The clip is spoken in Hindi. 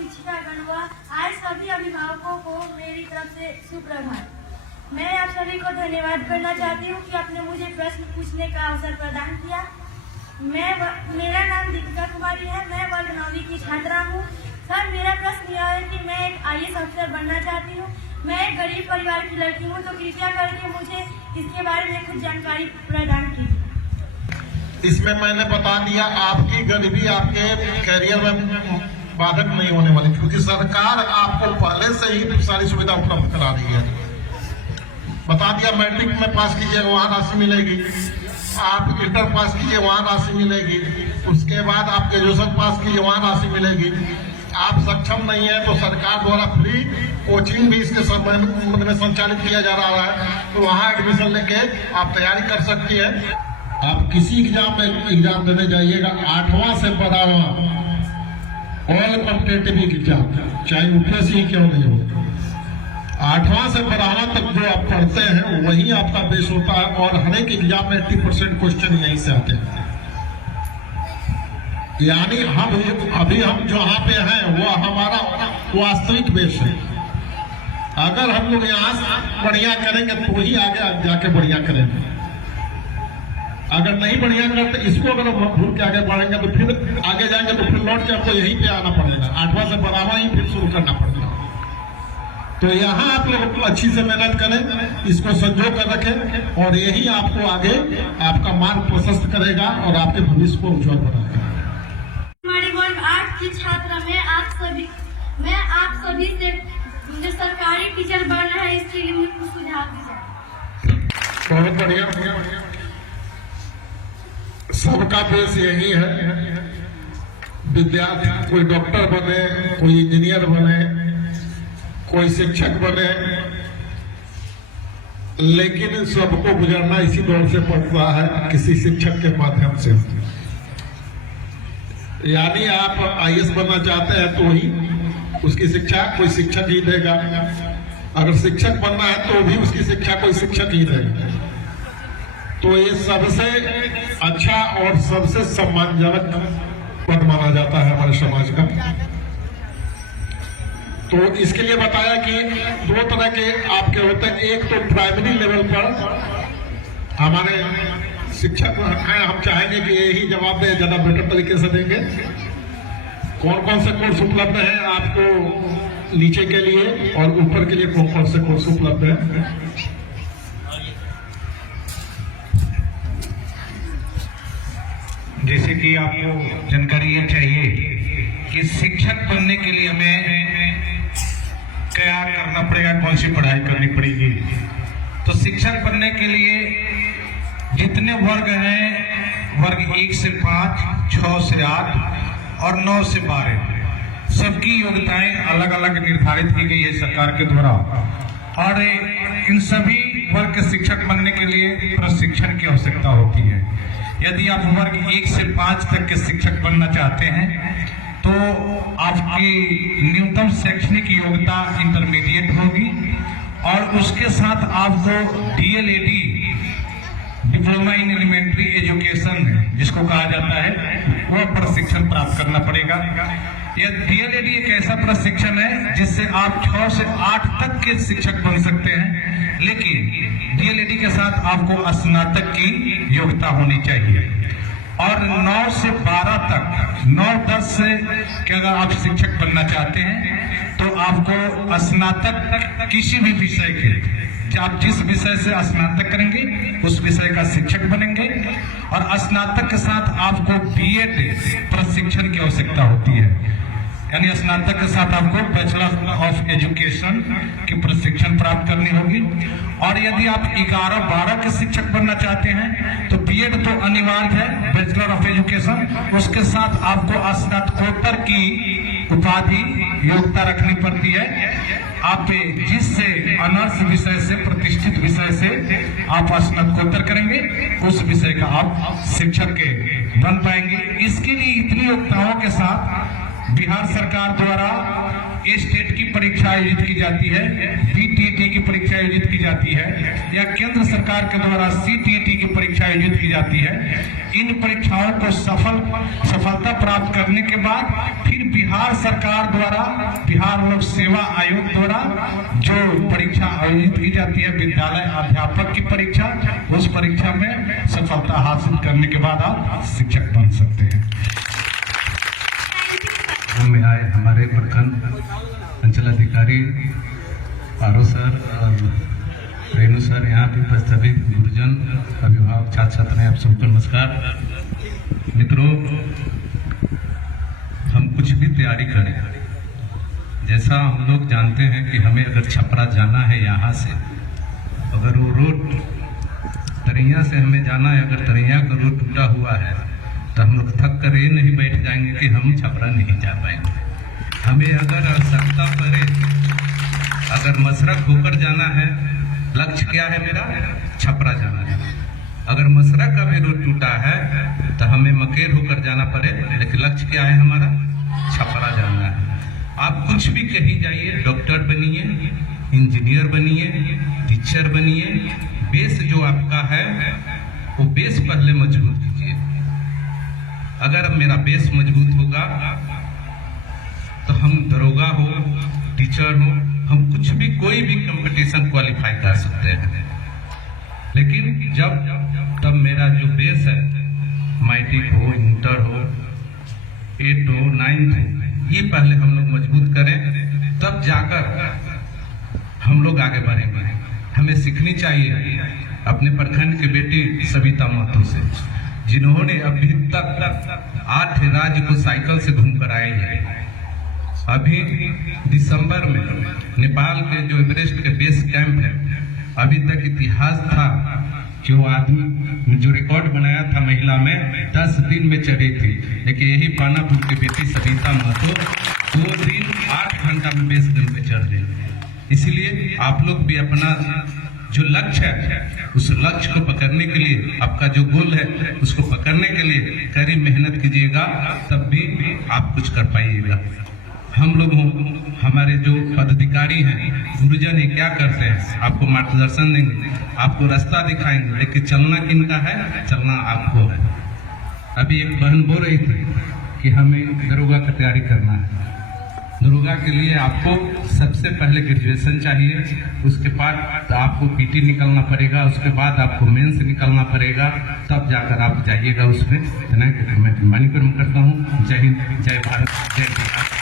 शिक्षिकागण व आज सभी अभिभावकों को मेरी तरफ से सुप्रभात। मैं आप सभी को धन्यवाद करना चाहती हूँ कि आपने मुझे प्रश्न पूछने का अवसर प्रदान किया। मेरा नाम दीपिका कुमारी है। मैं वर्ग 9वीं की छात्रा हूँ। सर, मेरा प्रश्न यह है कि मैं एक IAS अफसर बनना चाहती हूँ। मैं एक गरीब परिवार की लड़की हूँ, तो कृपया करके मुझे इसके बारे में कुछ जानकारी प्रदान कीजिए। इसमें मैंने बता दिया, आपकी गरीबी आपके कैरियर में बाधक नहीं होने वाली, क्योंकि सरकार आपको पहले से ही सारी सुविधा उपलब्ध करा रही है। बता दिया, मैट्रिक में पास कीजिए वहाँ राशि मिलेगी, आप इंटर पास कीजिए वहाँ राशि मिलेगी, उसके बाद आप ग्रेजुएशन पास कीजिए वहाँ राशि मिलेगी। आप सक्षम नहीं है तो सरकार द्वारा फ्री कोचिंग भी इसके संबंध में संचालित किया जा रहा है, तो वहाँ एडमिशन लेके आप तैयारी कर सकती है। आप किसी एग्जाम देने जाइएगा, 8वां से 12वां ऑल कॉम्पिटेटिव एग्जाम, चाहे UPSC क्यों नहीं हो, 8वां से 12वां तक जो आप पढ़ते हैं वही आपका बेस होता है, और हर एक एग्जाम में 80% क्वेश्चन यहीं से आते हैं। यानी अभी हम जहाँ पे हैं वो हमारा वास्तविक बेस है। अगर हम लोग यहाँ बढ़िया करेंगे तो ही आगे जाके बढ़िया करेंगे। अगर नहीं बढ़िया करते, इसको अगर हम भूल के आगे बढ़ेंगे तो फिर आगे जाएंगे तो फिर लौट के आपको यहीं पे आना पड़ेगा, 8वां से 12वां ही फिर शुरू करना पड़ेगा। तो यहाँ आप लोग अच्छी से मेहनत करें, इसको संजो कर रखें, और यही आपको आगे आपका मार्ग प्रशस्त करेगा और आपके भविष्य को उज्जवल बनाएगा। हमारी वर्ग 8 की छात्रा मैं आप सभी से मुझे सरकारी टीचर बनना है, इसके लिए मुझे कुछ सुझाव दीजिए। बहुत बढ़िया। सबका बेस यही है, विद्यार्थी कोई डॉक्टर बने, कोई इंजीनियर बने, कोई शिक्षक बने, लेकिन सबको गुजरना इसी दौर से पड़ता है, किसी शिक्षक के माध्यम से। यानी आप IAS बनना चाहते हैं तो ही उसकी शिक्षा कोई शिक्षक ही देगा, अगर शिक्षक बनना है तो भी उसकी शिक्षा कोई शिक्षक ही देगा। तो ये सबसे अच्छा और सबसे सम्मानजनक पद माना जाता है हमारे समाज का। तो इसके लिए बताया कि 2 तरह के आपके होते हैं। एक तो प्राइमरी लेवल पर हमारे शिक्षक हैं, हम चाहेंगे कि यही जवाब दे, ज्यादा बेटर तरीके से देंगे। कौन कौन से कोर्स उपलब्ध है आपको नीचे के लिए, और ऊपर के लिए कौन कौन से कोर्स उपलब्ध है। जैसे कि आपको जानकारी ये चाहिए कि शिक्षक बनने के लिए हमें क्या करना पड़ेगा, कौन सी पढ़ाई करनी पड़ेगी। तो शिक्षक बनने के लिए जितने वर्ग हैं, वर्ग 1 से 5, 6 से 8 और 9 से 12, सबकी योग्यताएं अलग अलग निर्धारित की गई है सरकार के द्वारा, और इन सभी वर्ग के शिक्षक बनने के लिए प्रशिक्षण की आवश्यकता होती है। यदि आप वर्ग 1 से 5 तक के शिक्षक बनना चाहते हैं तो आपकी न्यूनतम शैक्षणिक योग्यता इंटरमीडिएट होगी, और उसके साथ आपको DLED, diploma in elementary education जिसको कहा जाता है, वह प्रशिक्षण प्राप्त करना पड़ेगा। यह DLED एक ऐसा प्रशिक्षण है जिससे आप 6 से 8 तक के शिक्षक बन सकते हैं, लेकिन DLED के साथ आपको स्नातक की योग्यता होनी चाहिए। और 9 से 12 तक, 9-10 से कि अगर आप शिक्षक बनना चाहते हैं तो आपको स्नातक किसी भी विषय के, आप जिस विषय से स्नातक करेंगे उस विषय का शिक्षक बनेंगे, और स्नातक के साथ आपको BEd प्रशिक्षण की आवश्यकता होती है। यानी स्नातक के साथ आपको बैचलर ऑफ एजुकेशन की प्रशिक्षण प्राप्त करनी होगी। और यदि आप 11-12 के शिक्षक बनना चाहते हैं तो BEd तो अनिवार्य है, बैचलर ऑफ एजुकेशन, उसके साथ आपको स्नातकोत्तर की उपाधि योग्यता रखनी पड़ती है। आप जिससे अनर्स विषय से, प्रतिष्ठित विषय से आप स्नातकोत्तर करेंगे, उस विषय का आप शिक्षक के बन पाएंगे। इसके लिए इतनी योग्यताओं के साथ बिहार सरकार द्वारा ए स्टेट की परीक्षा आयोजित की जाती है, बीटीटी की परीक्षा आयोजित की जाती है, या केंद्र सरकार के द्वारा सीटीटी की परीक्षा आयोजित की जाती है, इन परीक्षाओं को सफलता प्राप्त करने के बाद फिर बिहार सरकार द्वारा, बिहार लोक सेवा आयोग द्वारा जो परीक्षा आयोजित की जाती है विद्यालय अध्यापक की परीक्षा, उस परीक्षा में सफलता हासिल करने के बाद आप शिक्षक बन सकते हैं। में आए हमारे प्रखंड अंचलाधिकारी आरो सर और रेणु सर, यहाँ पे उपस्थित गुरुजन, अभिभावक, छात्र छात्राएं, आप सबको नमस्कार। मित्रों, हम कुछ भी तैयारी करें, जैसा हम लोग जानते हैं कि हमें अगर छपरा जाना है, यहाँ से अगर वो रोड तरैया से हमें जाना है, अगर तरैया का रोड टूटा हुआ है तो हम लोग थक कर ये नहीं बैठ जाएंगे कि हम छपरा नहीं जा पाएंगे। हमें अगर आवश्यकता पड़े, अगर मसरक होकर जाना है, लक्ष्य क्या है मेरा? छपरा जाना है। अगर मसरक का भी रोड टूटा है तो हमें मकेर होकर जाना पड़े, लेकिन लक्ष्य क्या है हमारा? छपरा जाना है। आप कुछ भी कहीं जाइए, डॉक्टर बनिए, इंजीनियर बनिए, टीचर बनिए, बेस जो आपका है वो बेस पहले मजबूत कीजिए। अगर मेरा बेस मजबूत होगा तो हम दरोगा हो, टीचर हो, हम कुछ भी, कोई भी कंपटीशन क्वालिफाई कर सकते हैं। लेकिन तब मेरा जो बेस है, मैट्रिक हो, इंटर हो, 8 हो, 9 हो, ये पहले हम लोग मजबूत करें, तब जाकर हम लोग आगे बढ़ेंगे। हमें सीखनी चाहिए अपने प्रखंड की बेटी सविता महतो से, जिन्होंने अभी तक 8 राज्य को साइकिल से घूम कर आए हैं। अभी दिसंबर में नेपाल के जो एवरेस्ट के बेस कैंप है, अभी तक इतिहास था कि वो आदमी जो रिकॉर्ड बनाया था महिला में 10 दिन में चढ़ी थी, लेकिन यही पानापुर की बेटी सविता महतो 2 दिन 8 घंटा में बेस कैंप पे चढ़ गई। इसलिए आप लोग भी अपना जो लक्ष्य है, उस लक्ष्य को पकड़ने के लिए, आपका जो गोल है उसको पकड़ने के लिए कड़ी मेहनत कीजिएगा, तब भी आप कुछ कर पाइएगा। हम लोग हमारे जो पदाधिकारी हैं, गुरुजन ये क्या करते हैं? आपको मार्गदर्शन देंगे, आपको रास्ता दिखाएंगे, लेकिन चलना किनका है? चलना आपको है। अभी एक बहन बोल रही थी कि हमें दरोगा का तैयारी करना है। दरोगा के लिए आपको सबसे पहले ग्रेजुएशन चाहिए, उसके बाद आपको पीटी निकलना पड़ेगा, उसके बाद आपको मेंस निकलना पड़ेगा, तब जाकर आप जाइएगा उसमें। मैं करता हूँ। जय हिंद, जय भारत, जय बिहार।